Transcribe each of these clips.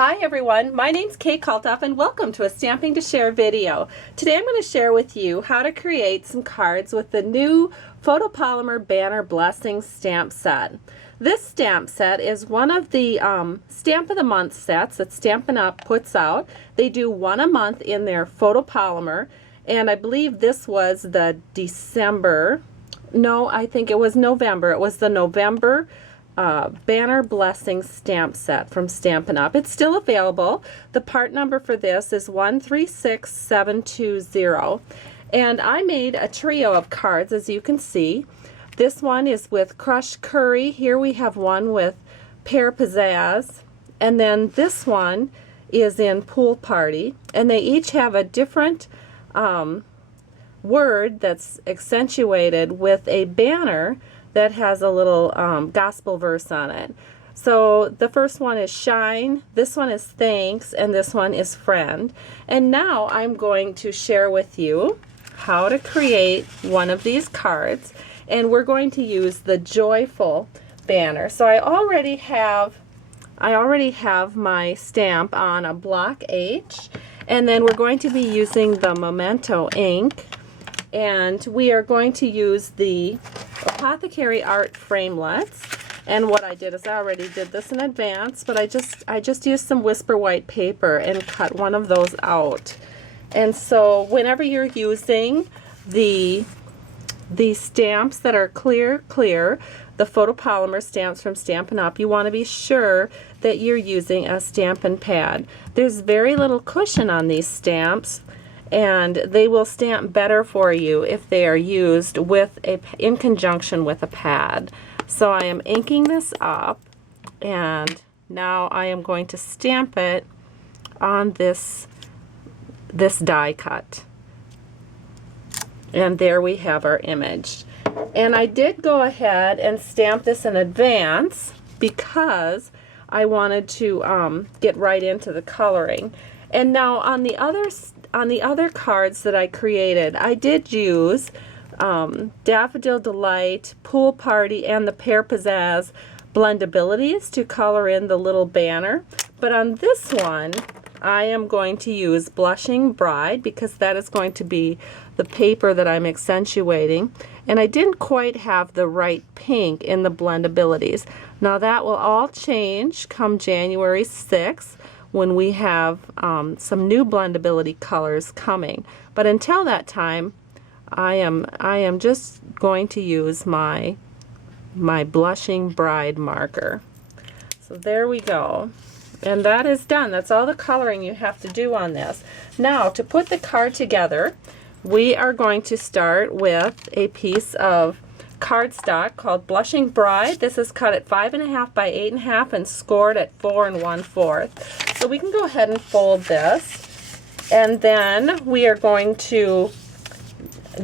Hi everyone, my name's Kate Kalthoff and welcome to a Stamping to Share video. Today I'm going to share with you how to create some cards with the new photopolymer banner blessing stamp set. This stamp set is one of the Stamp of the Month sets that Stampin' Up! Puts out. They do one a month in their photopolymer, and I believe this was the December, no, I think it was November. It was the November Banner Blessing stamp set from Stampin' Up! It's still available. The part number for this is 136720. And I made a trio of cards, as you can see. This one is with Crushed Curry. Here we have one with Pear Pizzazz. And then this one is in Pool Party. And they each have a different word that's accentuated with a banner that has a little gospel verse on it. So the first one is shine, this one is thanks, and this one is friend. And now I'm going to share with you how to create one of these cards, and we're going to use the joyful banner. So I already have my stamp on a block H, and then we're going to be using the Memento ink, and we are going to use the Apothecary Art framelets. And what I did is I already did this in advance, but I just used some Whisper White paper and cut one of those out. And so whenever you're using the stamps that are clear, the photopolymer stamps from Stampin' Up!, you want to be sure that you're using a Stampin' pad. There's very little cushion on these stamps, and they will stamp better for you if they are used in conjunction with a pad. So I am inking this up, and now I am going to stamp it on this die cut. And there we have our image. And I did go ahead and stamp this in advance because I wanted to get right into the coloring. And now on the other cards that I created, I did use Daffodil Delight, Pool Party, and the Pear Pizzazz blendabilities to color in the little banner. But on this one, I am going to use Blushing Bride because that is going to be the paper that I'm accentuating. And I didn't quite have the right pink in the blendabilities. Now that will all change come January 6th. When we have some new blendability colors coming. But until that time, I am just going to use my Blushing Bride marker. So there we go. And that is done. That's all the coloring you have to do on this. Now, to put the card together, we are going to start with a piece of cardstock called Blushing Bride. This is cut at 5.5 by 8.5 and scored at 4 1/4. So we can go ahead and fold this, and then we are going to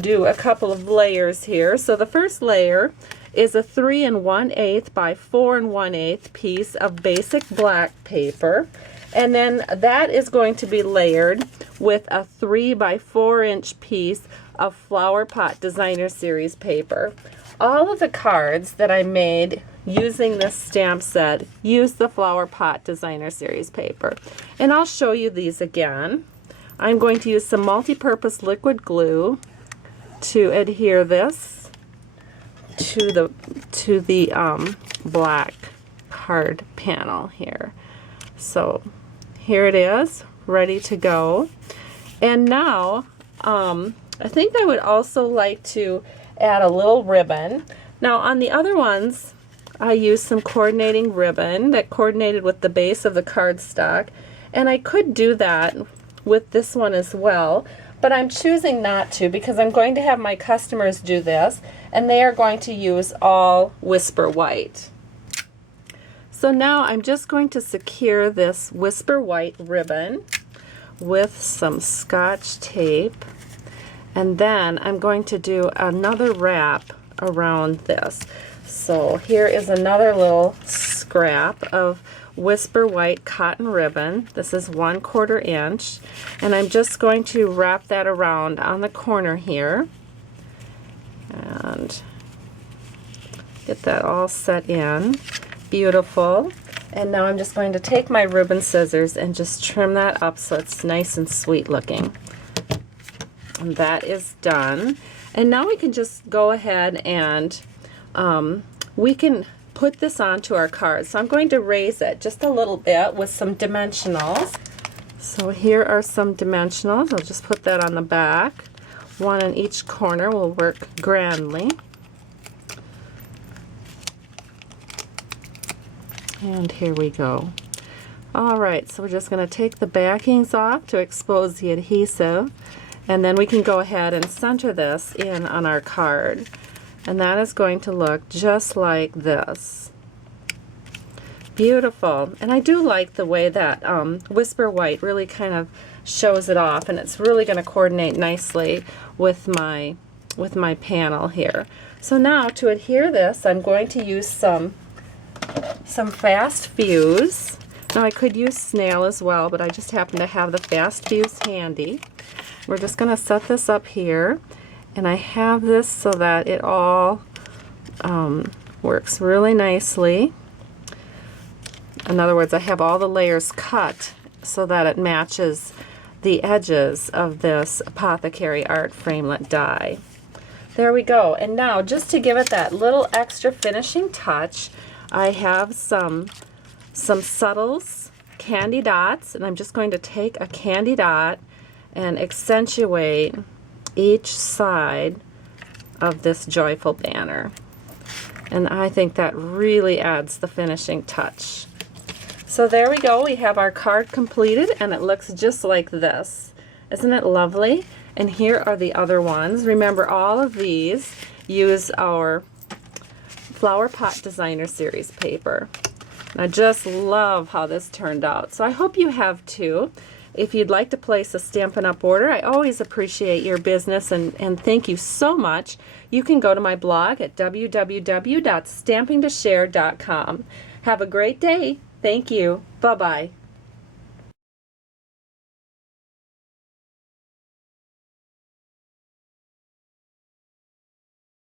do a couple of layers here. So the first layer is a 3 1/8 by 4 1/8 piece of basic black paper, and then that is going to be layered with a 3 by 4 inch piece of Flowerpot Designer Series paper. All of the cards that I made using this stamp set use the Flowerpot Designer Series paper. And I'll show you these again. I'm going to use some multi-purpose liquid glue to adhere this to the black card panel here. So here it is, ready to go. And now I think I would also like to add a little ribbon. Now on the other ones, I used some coordinating ribbon that coordinated with the base of the cardstock, and I could do that with this one as well, but I'm choosing not to because I'm going to have my customers do this, and they are going to use all Whisper White. So now I'm just going to secure this Whisper White ribbon with some Scotch tape. And then I'm going to do another wrap around this. So here is another little scrap of Whisper White cotton ribbon. This is 1/4 inch. And I'm just going to wrap that around on the corner here. And get that all set in. Beautiful. And now I'm just going to take my ribbon scissors and just trim that up so it's nice and sweet looking. And that is done. And now we can just go ahead and we can put this onto our card. So I'm going to raise it just a little bit with some dimensionals. So here are some dimensionals. I'll just put that on the back. One in each corner will work grandly. And here we go. Alright, so we're just going to take the backings off to expose the adhesive, and then we can go ahead and center this in on our card. And that is going to look just like this. Beautiful. And I do like the way that Whisper White really kind of shows it off, and it's really going to coordinate nicely with my panel here. So now to adhere this, I'm going to use some Fast Fuse. Now I could use snail as well, but I just happen to have the Fast Fuse handy. We're just going to set this up here, and I have this so that it all works really nicely. In other words, I have all the layers cut so that it matches the edges of this Apothecary Art Framelit die. There we go. And now, just to give it that little extra finishing touch, I have some Subtles candy dots, and I'm just going to take a candy dot and accentuate each side of this joyful banner. And I think that really adds the finishing touch. So there we go. We have our card completed, and it looks just like this. Isn't it lovely? And here are the other ones. Remember, all of these use our Flowerpot Designer Series paper. And I just love how this turned out. So I hope you have too. If you'd like to place a Stampin' Up! Order, I always appreciate your business, and thank you so much. You can go to my blog at www.stampingtoshare.com. Have a great day. Thank you. Bye-bye.